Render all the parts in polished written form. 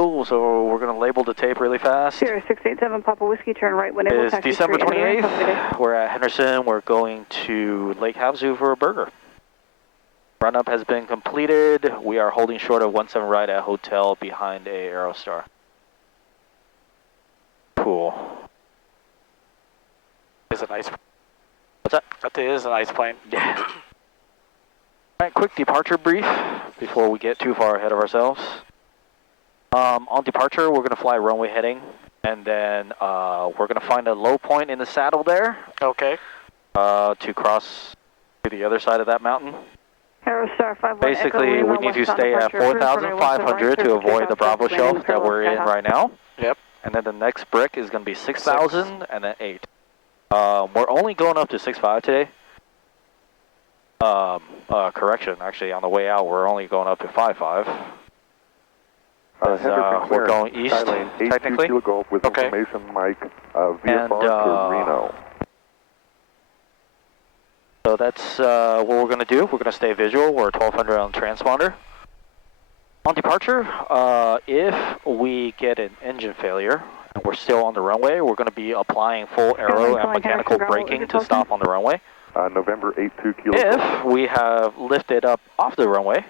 cool. So we're going to label the tape really fast. Sierra 687 Papa Whiskey, turn right when able. It's December 28th. We're at Henderson. We're going to Lake Havasu for a burger. Run-up has been completed. We are holding short of 17 right at hotel behind a Aerostar. Cool. It's a nice. What's that? That is a nice plane. Yeah. All right, quick departure brief before we get too far ahead of ourselves. On departure, we're going to fly runway heading, and then we're going to find a low point in the saddle there. Okay. To cross to the other side of that mountain. Aerostar 51 Basically, we need to stay at 4,500 to avoid the Bravo shelf that we're in right now. Yep. And then the next brick is going to be 6,000 and then 8. We're only going up to 6.5 today. Correction, actually, on the way out, we're only going up to 5.5. We're going east, technically. Golf with information, Mike, VFR to Reno. So that's what we're going to do. We're going to stay visual. We're 1,200 on transponder. On departure, if we get an engine failure and we're still on the runway, we're going to be applying full aero and mechanical braking to stop on the runway. November 82 Kilo If we have lifted up off the runway,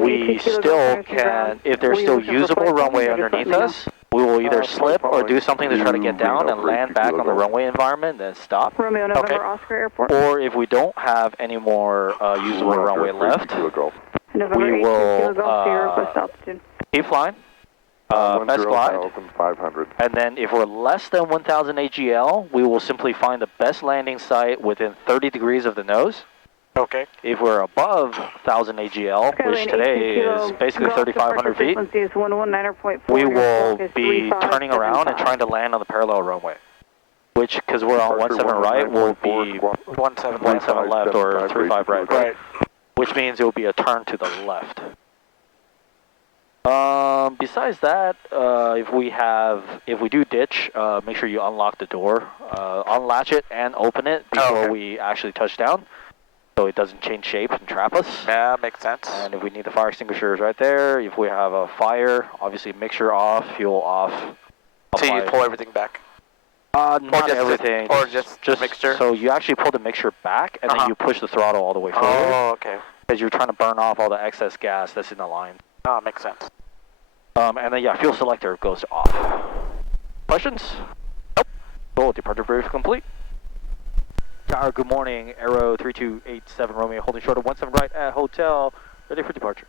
we still can, if there's still usable runway underneath us, we will either slip or do something to try to get down and land back on the runway environment, then stop. Romeo, November, Oscar Airport. Or if we don't have any more usable runway left, we will keep flying, best glide, and then if we're less than 1,000 AGL, we will simply find the best landing site within 30 degrees of the nose. Okay. If we're above 1,000 AGL, which today is basically 3,500 feet, we will be turning around and trying to land on the parallel runway. Which, because we're on 17 right, will be 17 left or 35 right. Right. Which means it will be a turn to the left. Besides that, if we do ditch, make sure you unlock the door, unlatch it and open it before we actually touch down, so it doesn't change shape and trap us. Yeah, makes sense. And if we need the fire extinguishers right there, if we have a fire, obviously mixture off, fuel off. So you pull everything back? Not everything. Or just mixture? So you actually pull the mixture back, and then you push the throttle all the way forward. Oh, okay. Because you're trying to burn off all the excess gas that's in the line. Oh, makes sense. And then, fuel selector goes off. Questions? Nope. Cool, departure brief complete. Tower, good morning. Aero 3287 Romeo, holding short of 17 right at hotel. Ready for departure.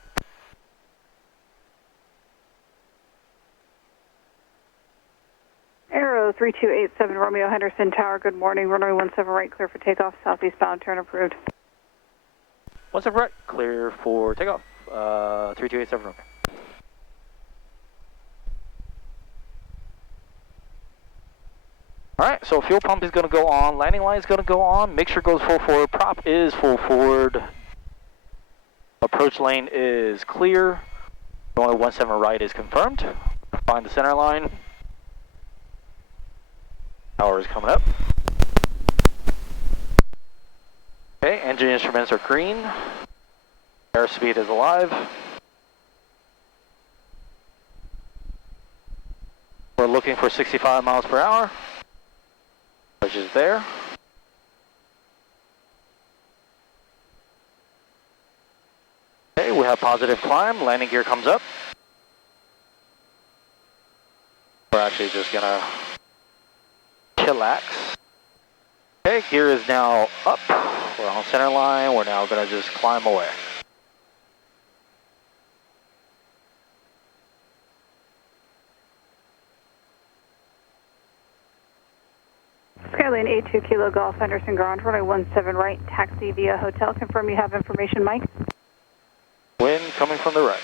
Aero 3287 Romeo, Henderson Tower, good morning. Runway 17 right, clear for takeoff. Southeast bound, turn approved. 17 right, clear for takeoff. 3287 Romeo. Alright, so fuel pump is going to go on, landing line is going to go on, mixture goes full forward, prop is full forward, approach lane is clear, runway 17 right is confirmed, find the center line, tower is coming up. Okay, engine instruments are green, airspeed is alive. We're looking for 65 miles per hour. Which is there. Okay, we have positive climb, landing gear comes up. We're actually just gonna chillax. Okay, gear is now up. We're on center line, we're now gonna just climb away. Skyline 82 Kilo Golf, Henderson Ground, runway 17 right, taxi via hotel. Confirm you have information, Mike. Wind coming from the right.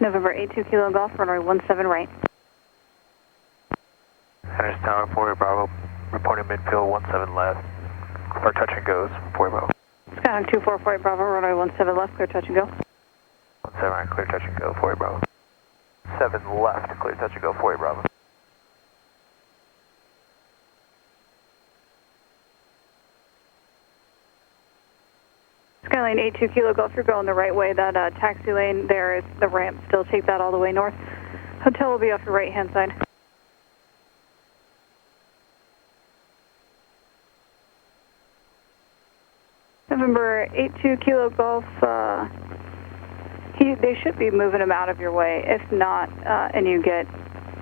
November 82 Kilo Golf, runway 17 right. Henderson Tower, 4 Bravo, reporting midfield 17 left, for touch and goes, 4 Bravo. Skyline 244 Bravo, runway 17 left, clear touch and go. 17 right, clear touch and go, 4 Bravo. 7 left, clear touch and go, 4 Bravo. Skyline Skylane 82 Kilo Golf, you're going the right way. That taxi lane there is the ramp. Still take that all the way north. Hotel will be off your right-hand side. November 82 Kilo Golf, they should be moving him out of your way. If not, and you get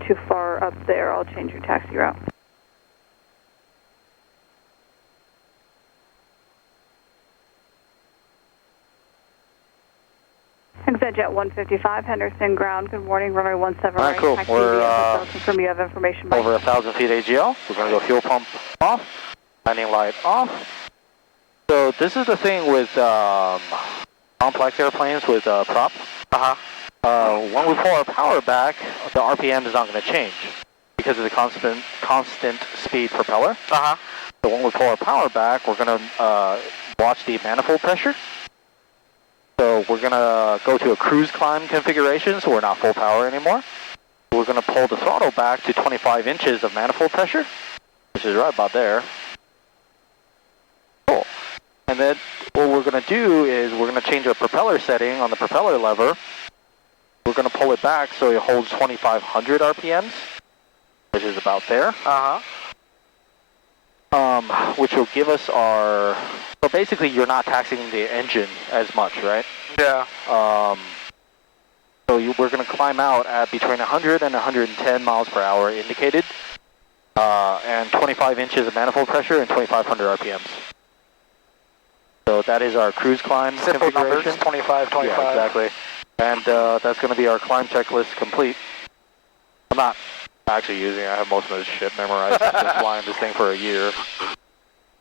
too far up there, I'll change your taxi route. Exit Jet 155, Henderson ground. Good morning, runway 17 right. Cool. We're confirm you have information. Over 1,000 feet AGL. We're going to go fuel pump off, landing light off. So this is the thing with complex airplanes with prop. When we pull our power back, the RPM is not going to change because of the constant speed propeller. So when we pull our power back, we're going to watch the manifold pressure. So we're going to go to a cruise climb configuration, so we're not full power anymore. We're going to pull the throttle back to 25 inches of manifold pressure, which is right about there. Cool. And then what we're going to do is we're going to change our propeller setting on the propeller lever. We're going to pull it back so it holds 2,500 RPMs, which is about there. Which will give us our... So basically you're not taxing the engine as much, right? Yeah. So we're going to climb out at between 100 and 110 miles per hour indicated, and 25 inches of manifold pressure and 2,500 RPMs. So that is our cruise climb Simple configuration. Numbers, 25, 25. Yeah, exactly. And that's going to be our climb checklist complete. I'm not actually using it. I have most of this shit memorized. I've been flying this thing for a year.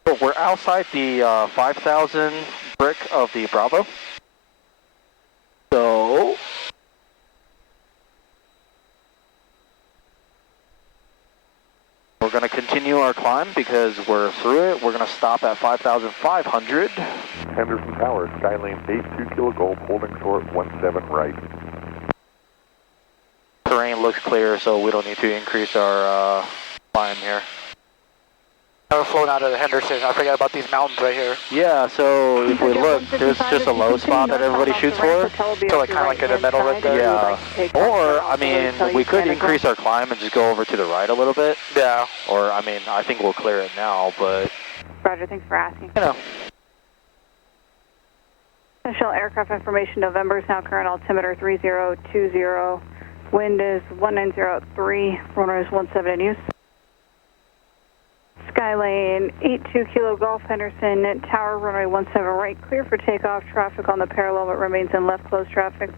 So we're outside the 5,000 brick of the Bravo. So we're going to continue our climb because we're through it. We're going to stop at 5,500. Henderson Tower, Skylane 82 Kilo Golf, holding short 17 right. Terrain looks clear, so we don't need to increase our climb here. We're flown out of the Henderson. I forgot about these mountains right here. Yeah, so if we look, there's just a low spot that everybody shoots for. So like kind of like in the middle right there? Yeah. Or, I mean, we could increase our climb and just go over to the right a little bit. Yeah. Or, I mean, I think we'll clear it now, but... Roger, thanks for asking. You know. Initial aircraft information, November is now current altimeter 3020. Wind is 1903, runway is 17 in use. Skylane 82 Kilo Golf, Henderson Tower, runway 17 right, clear for takeoff. Traffic on the parallel, it remains in left closed traffic.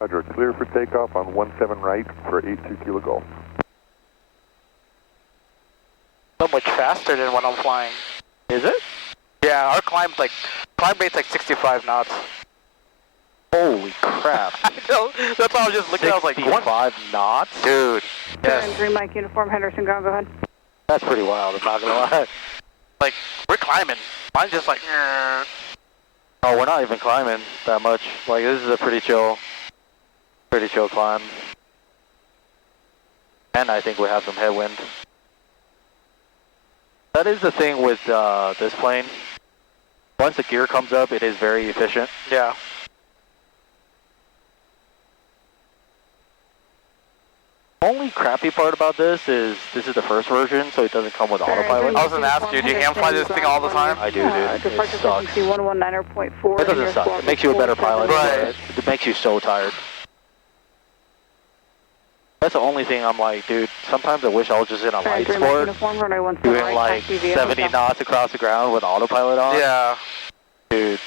Roger, clear for takeoff on 17 right for 82 Kilo Golf. So much faster than when I'm flying. Is it? Yeah, our climb rate's like 65 knots. Holy crap. I know, that's why I was just looking, I was like, 65 knots? Dude. Yes. Green Mike uniform, Henderson ground, go ahead. That's pretty wild, I'm not gonna lie. Like, we're climbing. Mine's just like, Oh, we're not even climbing that much. Like, this is a pretty chill climb. And I think we have some headwind. That is the thing with this plane. Once the gear comes up, it is very efficient. Yeah. Only crappy part about this is the first version, so it doesn't come with autopilot. I was gonna ask you, do you hand fly this thing all the time? I do, dude. It sucks. It 119.4. doesn't suck. It makes you a better pilot. Right. It makes you so tired. That's the only thing I'm like, dude, sometimes I wish I was just in a light sport, doing like 70 knots across the ground with autopilot on. Yeah. Dude,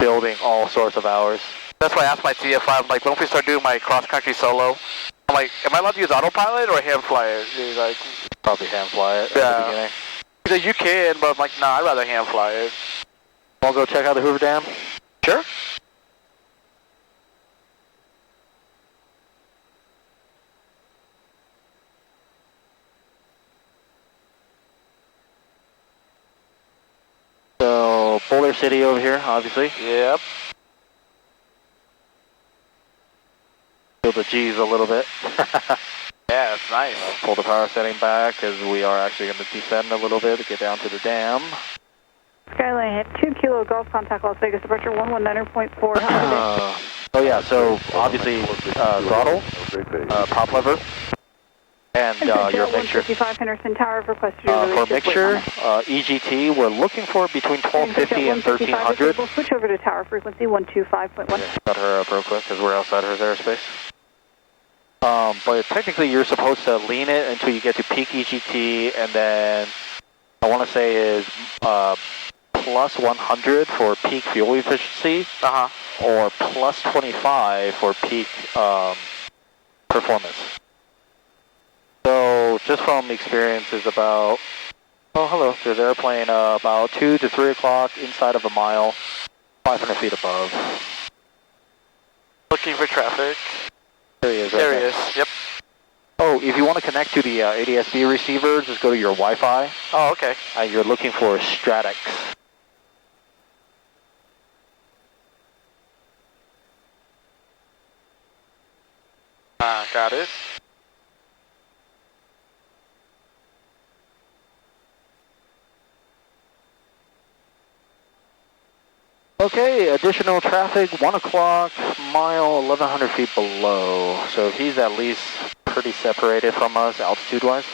building all sorts of hours. That's why I asked my CFI, I'm like, when we start doing my cross-country solo, I'm like, am I allowed to use autopilot or hand fly it? He's like, probably hand fly it at the beginning. He's like, you can, but I'm like, nah, I'd rather hand fly it. Wanna go check out the Hoover Dam? Sure. So, Boulder City over here, obviously. Yep. Feel the G's a little bit. Yeah, it's nice. Pull the power setting back because we are actually going to descend a little bit to get down to the dam. Skyline hit 2 Kilo Golf, contact Las Vegas, departure 119.4. Oh yeah, so obviously throttle, prop lever, and your mixture. 155 Henderson Tower, requested for mixture, EGT, we're looking for between 1250 and 1300. We'll switch over to tower frequency 125.1. Got her up real quick because we're outside her airspace. But technically you're supposed to lean it until you get to peak EGT, and then I want to say is plus 100 for peak fuel efficiency, or plus 25 for peak performance. So just from experience is about, oh hello, there's an airplane about 2 to 3 o'clock inside of a mile, 500 feet above. Looking for traffic. There he is. Right there he is, yep. Oh, if you want to connect to the ADS-B receiver, just go to your Wi-Fi. Oh, okay. And you're looking for Stratix. Got it. Okay, additional traffic, 1 o'clock, mile, 1,100 feet below. So he's at least pretty separated from us altitude-wise.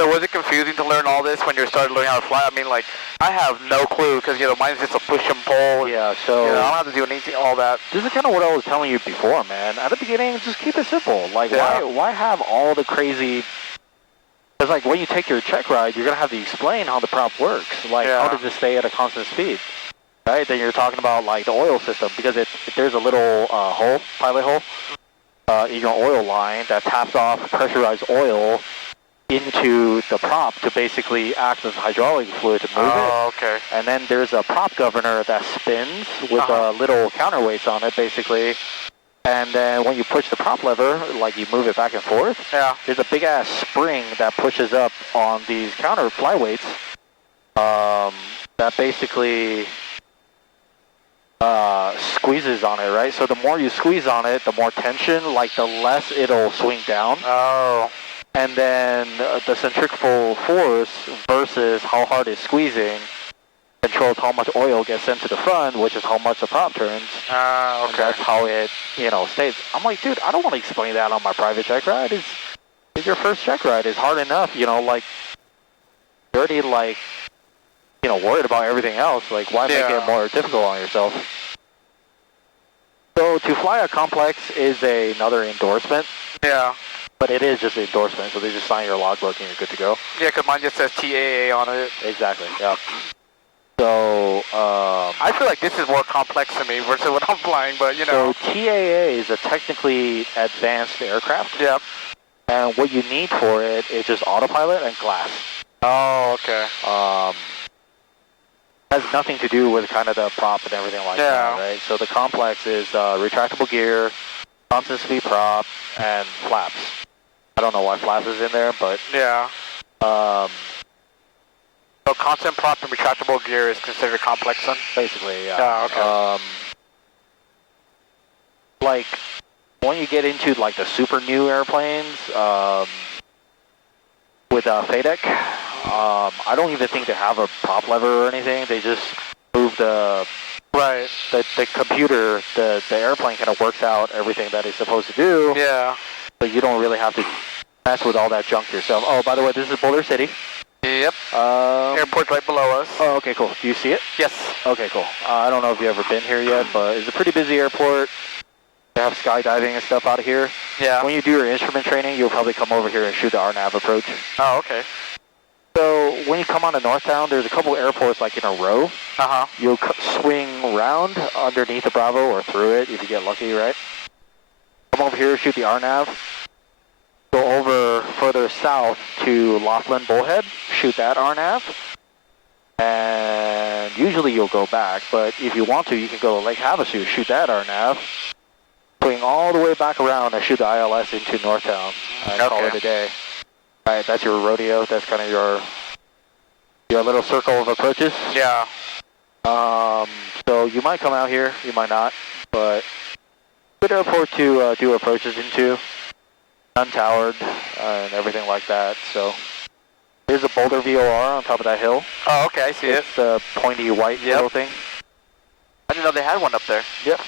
So was it confusing to learn all this when you started learning how to fly? I mean, like, I have no clue because, you know, mine's just a push and pull. Yeah, so... You know, I don't have to do anything, all that. This is kind of what I was telling you before, man. At the beginning, just keep it simple. Like, why have all the crazy... Because, like, when you take your check ride, you're going to have to explain how the prop works. Like, how does it stay at a constant speed? Right? Then you're talking about, like, the oil system. Because there's a little hole, pilot hole, in your oil line that taps off pressurized oil into the prop to basically act as hydraulic fluid to move it. Oh, okay. And then there's a prop governor that spins with little counterweights on it, basically. And then when you push the prop lever, like you move it back and forth, there's a big-ass spring that pushes up on these counter flyweights that basically squeezes on it, right? So the more you squeeze on it, the more tension, like the less it'll swing down. Oh. And then the centrifugal force versus how hard it's squeezing controls how much oil gets sent to the front, which is how much the prop turns. Okay. And that's how it, you know, stays. I'm like, dude, I don't want to explain that on my private check ride. It's your first check ride. It's hard enough, you know, like, you're already, like, you know, worried about everything else. Like, why make it more difficult on yourself? So to fly a complex is another endorsement. Yeah. But it is just an endorsement, so they just sign your logbook and you're good to go. Yeah, because mine just says TAA on it. Exactly, yeah. So, I feel like this is more complex to me versus what I'm flying, but you know. So TAA is a technically advanced aircraft. Yep. And what you need for it is just autopilot and glass. Oh, okay. Has nothing to do with kind of the prop and everything like that, right? So the complex is retractable gear, constant speed prop, and flaps. I don't know why flaps is in there, but... Yeah. So constant prop and retractable gear is considered complex then? Basically, yeah. Oh, okay. Like, when you get into, like, the super new airplanes, with FADEC, I don't even think they have a prop lever or anything. They just move the... Right. The computer, the airplane kind of works out everything that it's supposed to do. Yeah. So you don't really have to mess with all that junk yourself. Oh, by the way, this is Boulder City. Yep. Airport's right below us. Oh, okay, cool. Do you see it? Yes. Okay, cool. I don't know if you've ever been here yet, but it's a pretty busy airport. They have skydiving and stuff out of here. Yeah. When you do your instrument training, you'll probably come over here and shoot the RNAV approach. Oh, okay. So when you come on to Northtown, there's a couple airports like in a row. You'll swing round underneath the Bravo or through it if you get lucky, right? Come over here, shoot the RNAV. Go over further south to Laughlin Bullhead, shoot that RNAV. And usually you'll go back, but if you want to, you can go to Lake Havasu, shoot that RNAV. swing all the way back around and shoot the ILS into Northtown. Call it a day. Alright, that's your rodeo. That's kind of your little circle of approaches. Yeah. So you might come out here, you might not, but good airport to do approaches into, untowered, and everything like that. So here's a Boulder VOR on top of that hill. Oh, okay, I see it. It's the pointy white little thing. I didn't know they had one up there. Yep.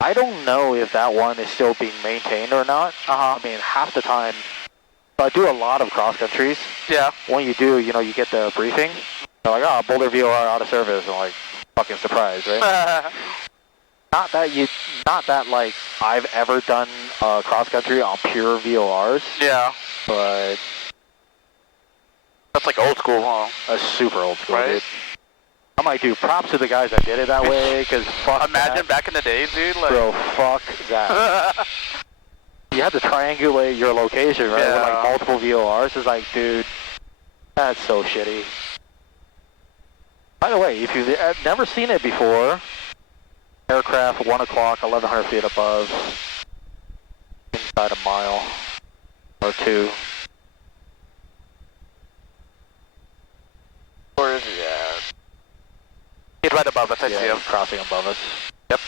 I don't know if that one is still being maintained or not. I mean, half the time, I do a lot of cross countries. Yeah. When you do, you know, you get the briefing. They're like, oh, Boulder VOR out of service. I'm like, fucking surprised, right? Not that like I've ever done cross country on pure VORs. Yeah. But that's like old school, huh? That's super old school, right? Dude. I might do props to the guys that did it that way, because fuck Imagine that. back in the days, dude. Like... Bro, fuck that. You had to triangulate your location, right? Yeah. With like multiple VORs. It's like, dude, that's so shitty. By the way, if you've never seen it before, aircraft 1 o'clock, 1,100 feet above, inside a mile or two. Where is he at? He's right above us, I see him. Crossing above us. Yep.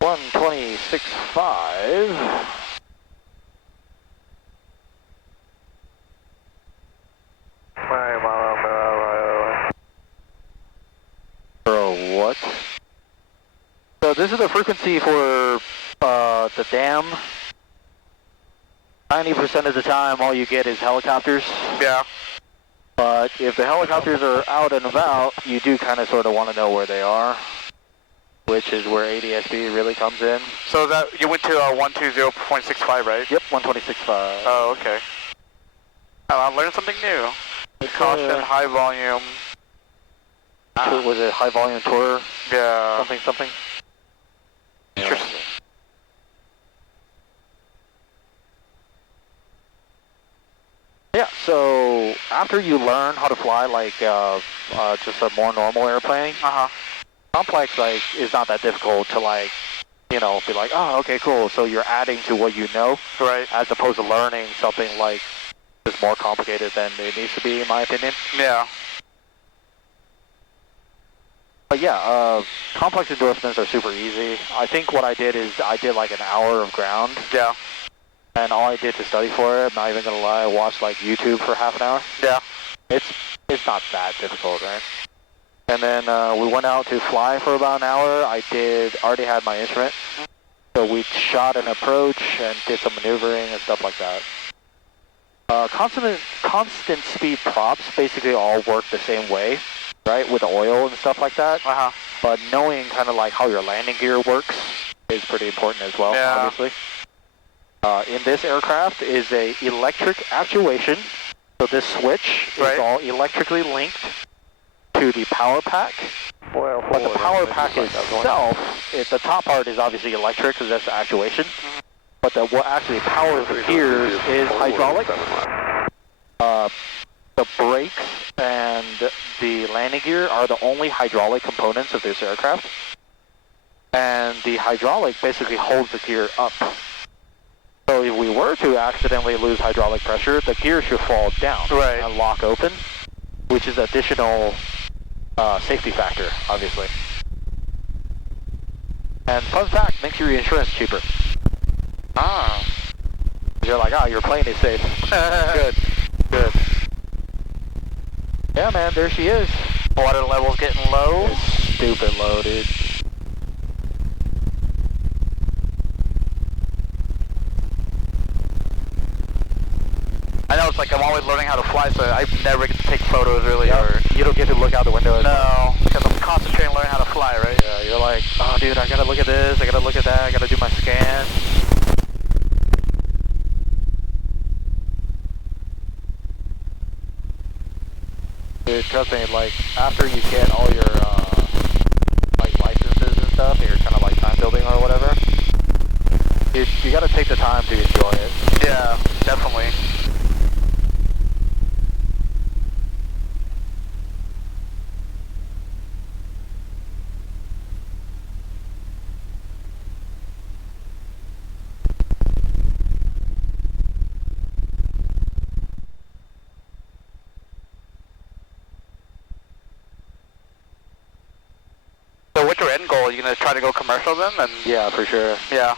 126.5. Bro, what? So this is the frequency for the dam. 90% of the time, all you get is helicopters. Yeah. But if the helicopters are out and about, you do kind of sort of want to know where they are, which is where ADSB really comes in. So that you went to 120.65, right? Yep, 126.5. Oh, okay. Oh, I learned something new. Caution, high volume. Was it high volume tour? Yeah. Something. Interesting. Yeah, so after you learn how to fly like just a more normal airplane, complex like is not that difficult to like, you know, be like, oh, okay, cool. So you're adding to what you know, right? As opposed to learning something like is more complicated than it needs to be, in my opinion. Yeah. But yeah, complex endorsements are super easy. I think what I did is I did like an hour of ground. Yeah. And all I did to study for it, not even gonna lie, I watched like YouTube for half an hour. Yeah. It's not that difficult, right? And then we went out to fly for about an hour. I already had my instrument. So we shot an approach and did some maneuvering and stuff like that. Constant speed props basically all work the same way, right? With the oil and stuff like that. But knowing kind of like how your landing gear works is pretty important as well, obviously. In this aircraft is a electric actuation. So this switch is all electrically linked to the power pack. But the power pack itself, the top part is obviously electric because that's the actuation. But what actually powers the gears is hydraulic. The brakes and the landing gear are the only hydraulic components of this aircraft. And the hydraulic basically holds the gear up. So if we were to accidentally lose hydraulic pressure, the gear should fall down and lock open, which is additional safety factor, obviously. And fun fact, makes your insurance cheaper. You're like, your plane is safe. Good. Yeah, man, there she is. Water level's getting low. It's stupid low, dude. I know, it's like I'm always learning how to fly, so I never get to take photos, really. Or you don't get to look out the window. No, because I'm concentrating on learning how to fly, right? Yeah, you're like, oh, dude, I gotta look at this, I gotta look at that, I gotta do my scan. Dude, trust me, like, after you get all your, like, licenses and stuff, and you're kind of, like, time building or whatever, you gotta take the time to enjoy it. Yeah, definitely. what's your end goal? You gonna try to go commercial then? And yeah, for sure. Yeah.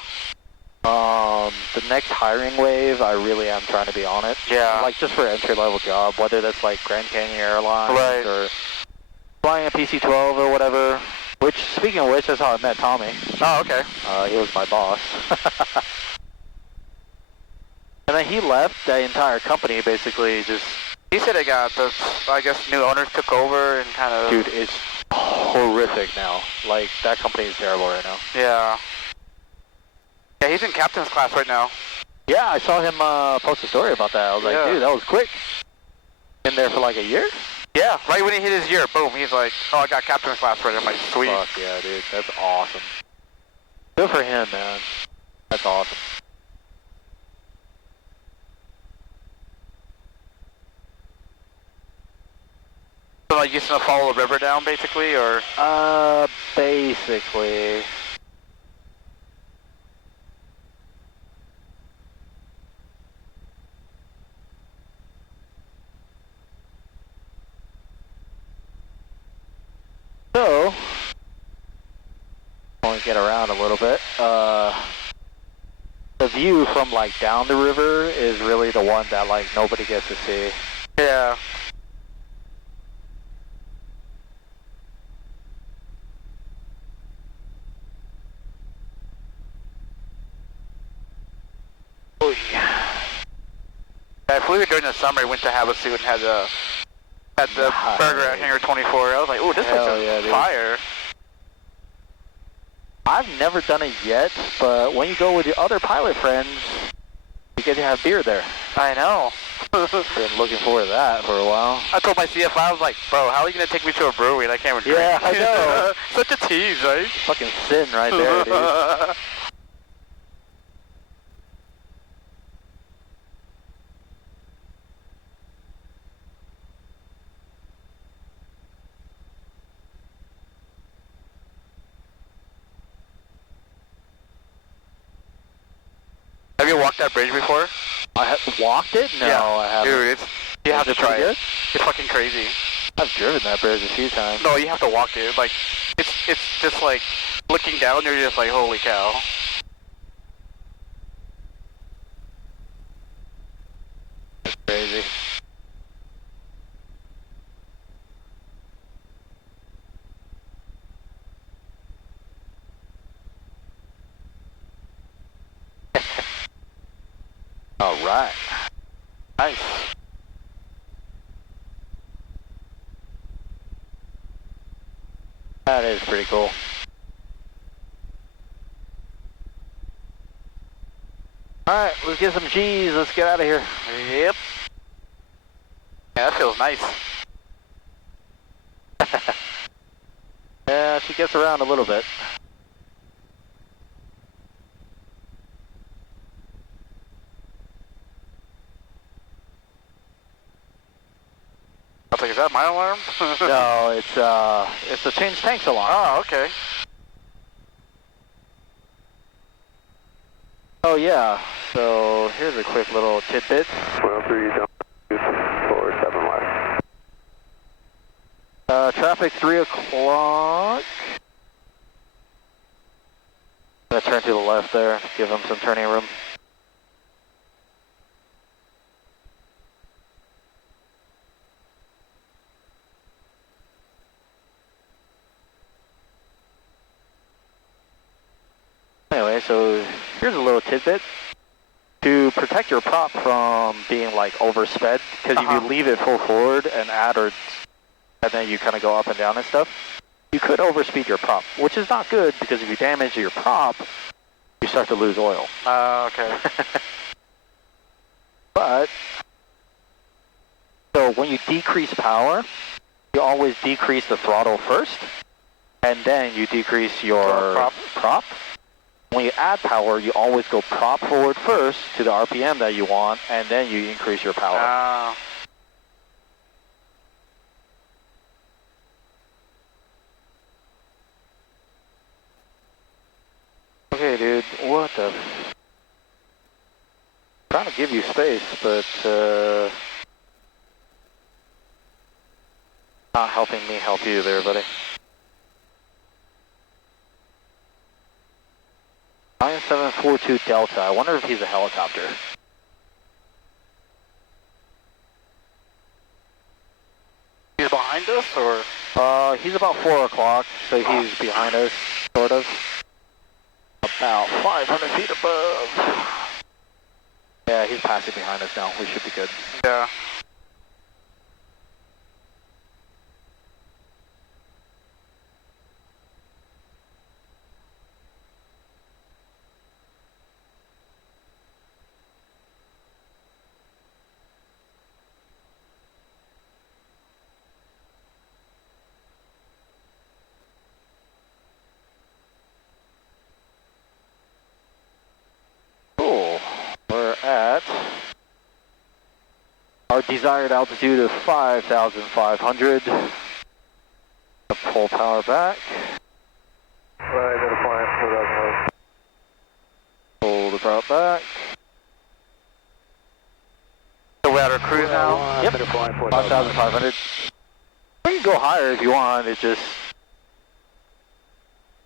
The next hiring wave, I really am trying to be on it. Yeah. Like just for an entry-level job, whether that's like Grand Canyon Airlines Right. or flying a PC-12 or whatever. Which, speaking of which, that's how I met Tommy. Oh, okay. He was my boss. And then he left the entire company, basically just... He said it got, I guess, new owners took over and kind of... Dude, it's horrific now. Like, that company is terrible right now. Yeah. Yeah, he's in captain's class right now. Yeah, I saw him post a story about that. I was like, dude, that was quick. Been there for like a year? Yeah, right when he hit his year, boom, he's like, oh, I got captain's class ready. I'm like, sweet. Fuck yeah, dude, that's awesome. Good for him, man. That's awesome. So like, you just gonna follow the river down, basically, or? Basically. So, I want to get around a little bit. The view from like down the river is really the one that like nobody gets to see. Yeah. Oh, yeah, if we were during the summer, we went to Havasu and had the burger at Hangar 24. I was like, ooh, this place is fire. I've never done it yet, but when you go with your other pilot friends, you get to have beer there. I know. Been looking forward to that for a while. I told my CFI, I was like, bro, how are you going to take me to a brewery and I can't even drink? Yeah, I know. Such a tease, right? Fucking sin right there, dude. Have you walked that bridge before? I have walked it? No, yeah. I haven't. Dude, you have to try it. It's fucking crazy. I've driven that bridge a few times. No, you have to walk it. Like, it's just like looking down. You're just like, holy cow. It's crazy. All right. Nice. That is pretty cool. Alright, let's get some cheese. Let's get out of here. Yep. Yeah, that feels nice. Yeah, she gets around a little bit. I was like, is that my alarm? No, it's a change tanks alarm. Oh, okay. Oh yeah, so here's a quick little tidbit. 103, 47 left. Traffic 3 o'clock. I'm gonna turn to the left there, give him some turning room. Anyway, so here's a little tidbit. To protect your prop from being like oversped, because if you leave it full forward and and then you kind of go up and down and stuff, you could overspeed your prop, which is not good because if you damage your prop, you start to lose oil. Okay. But, so when you decrease power, you always decrease the throttle first, and then you decrease your prop. When you add power, you always go prop forward first to the RPM that you want, and then you increase your power. Okay, dude, what the... trying to give you space, but, not helping me help you there, buddy. 9742 Delta. I wonder if he's a helicopter. He's behind us, or? He's about 4 o'clock, so he's behind us, sort of. About 500 feet above. Yeah, he's passing behind us now. We should be good. Yeah. We're at our desired altitude of 5,500. Pull power back. Right, got a flying 4,000 Pull the power back. So we're at our cruise now? Yep, 5,500. We can go higher if you want, it's just...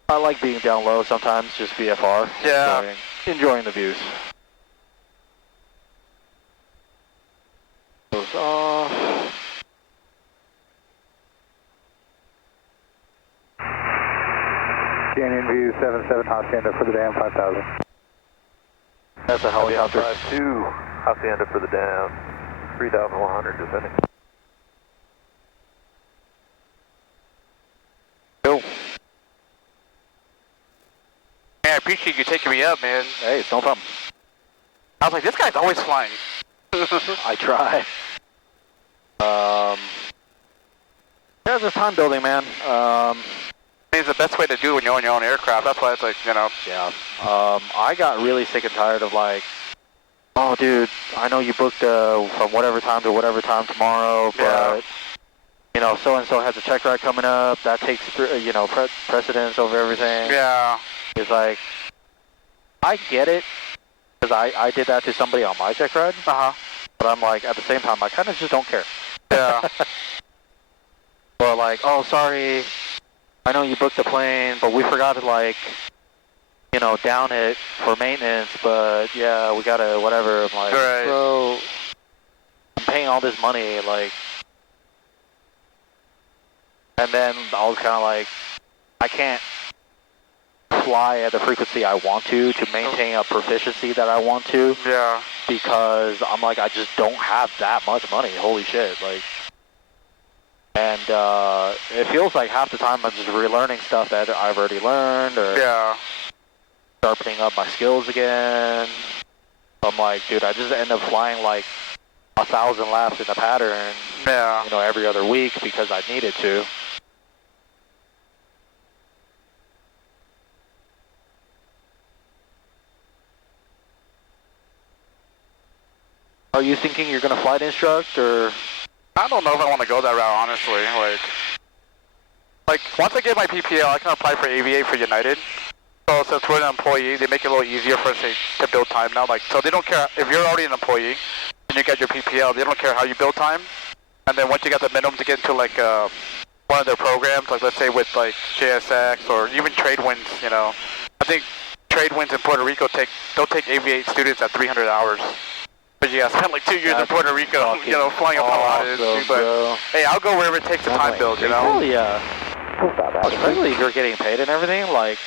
I like being down low sometimes, just VFR. Yeah. Enjoying the views. Goes off. Canyon view 77, Hacienda for the dam 5,000. That's a helicopter. 52, Hacienda for the dam 3,100 descending. Go. Man, I appreciate you taking me up, man. Hey, it's no problem. I was like, this guy's always flying. I try. Yeah, it's just time building, man. It's the best way to do it when you own your own aircraft. That's why it's like, you know. Yeah. I got really sick and tired of like, oh, dude, I know you booked from whatever time to whatever time tomorrow, but you know, so and so has a check ride coming up. That takes you know precedence over everything. Yeah. It's like, I get it, because I did that to somebody on my check ride. But I'm like, at the same time, I kind of just don't care. Yeah. Or like, oh, sorry, I know you booked the plane, but we forgot to like, you know, down it for maintenance, but yeah, we gotta, whatever. I'm like, bro, I'm paying all this money, like, and then I was kind of like, I can't fly at the frequency I want to maintain a proficiency that I want to. Yeah. Because I'm like, I just don't have that much money. Holy shit, like. And it feels like half the time I'm just relearning stuff that I've already learned, or sharpening up my skills again. I'm like, dude, I just end up flying like 1,000 laps in a pattern, you know, every other week because I needed to. Are you thinking you're going to flight instruct, or? I don't know if I want to go that route, honestly. Like once I get my PPL, I can apply for AVA for United. So since we're an employee, they make it a little easier for us to build time now. Like, so they don't care if you're already an employee and you get your PPL, they don't care how you build time. And then once you got the minimum to get into like one of their programs, like let's say with like JSX or even trade winds, you know. I think trade winds in Puerto Rico they'll take AVA students at 300 hours. But you gotta spend like 2 years in Puerto Rico, you know, flying up on but hey, I'll go wherever it takes the time build, you know? Hell yeah. Especially if you're getting paid and everything, like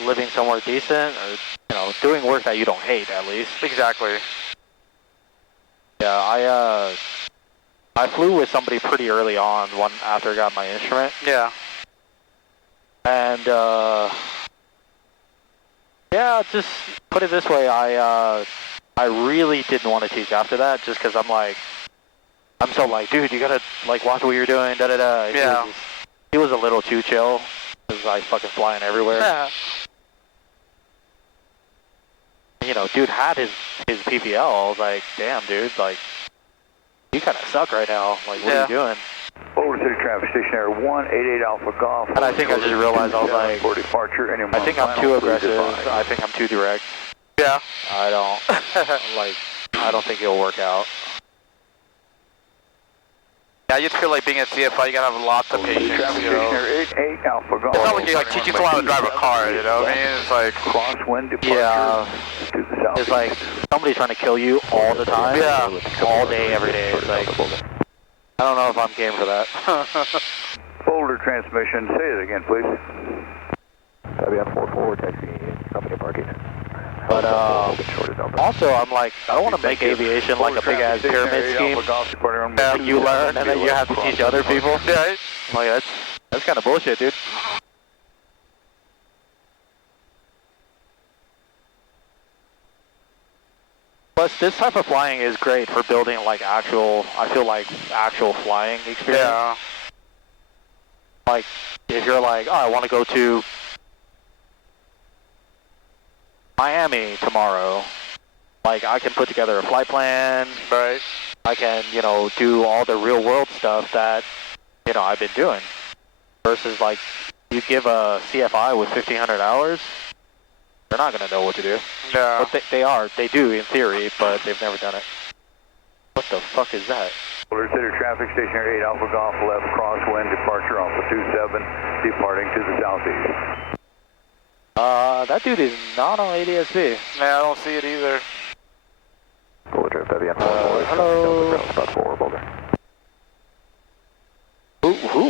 living somewhere decent, or you know, doing work that you don't hate at least. Exactly. Yeah, I flew with somebody pretty early on after I got my instrument. Yeah. And yeah, just put it this way, I really didn't want to teach after that, just because I'm so like, dude, you gotta like watch what you're doing, da da da. Yeah. He was a little too chill, because I fucking flying everywhere. Yeah. You know, dude had his PPL. I was like, damn, dude, like, you kind of suck right now. Like, what are you doing? Boulder City Traffic Station Air 188 Alpha Golf. And I think I just realized I was like, for departure. I think I'm too aggressive. I think I'm too direct. Yeah. I don't, like, I don't think it'll work out. Yeah, I just feel like being a CFI, you gotta have lots of patience, you know. 88 Alpha Golf. It's not like you're like teaching someone how to drive a car, you know what I mean? It's like... Crosswind departure to the south. It's like somebody trying to kill you all the time. Yeah. All day, every day. It's like, I don't know if I'm game for that. Folder transmission, say it again, please. Fabian 44, taxi, company parking. But also, I'm like, I don't want to make aviation like a big ass pyramid scheme. Yeah. You learn and then you have to teach other people. Yeah. Like that's kind of bullshit, dude. Plus, this type of flying is great for building like actual. I feel like actual flying experience. Yeah. Like, if you're like, oh, I want to go to Miami tomorrow, like I can put together a flight plan. Right. I can, you know, do all the real world stuff that, you know, I've been doing. Versus like, you give a CFI with 1,500 hours, they're not going to know what to do. Yeah. But they do in theory, but they've never done it. What the fuck is that? Boulder City traffic, stationary 8 Alpha Golf left, crosswind, departure Alpha 27, departing to the southeast. That dude is not on ADSB. Yeah, I don't see it either. Boulder, Fabian 44, hello. about 4, Boulder.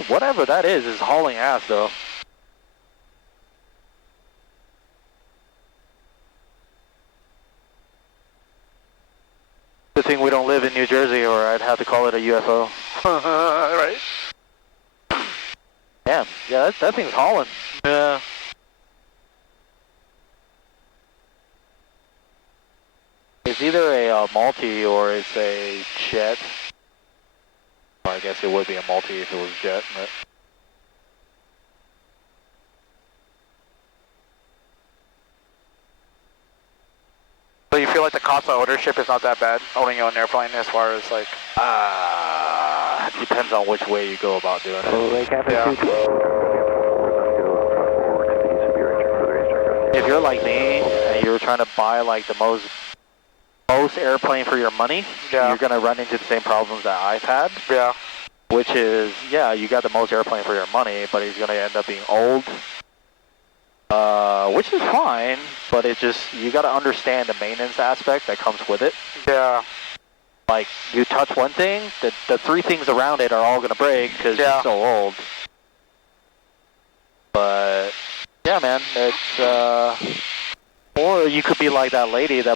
Whatever that is hauling ass though. Good thing we don't live in New Jersey or I'd have to call it a UFO. Right? Damn, yeah, that thing's hauling. Yeah. It's either a multi or it's a jet. Well, I guess it would be a multi if it was jet, but... So you feel like the cost of ownership is not that bad, owning your own airplane as far as like... depends on which way you go about doing it. If you're like me, and you're trying to buy like the most airplane for your money, you're going to run into the same problems that I've had. Yeah. Which is, yeah, you got the most airplane for your money, but he's going to end up being old. Which is fine, but it just, you got to understand the maintenance aspect that comes with it. Yeah. Like, you touch one thing, the three things around it are all going to break because it's so old. But, yeah, man, it's, or you could be like that lady that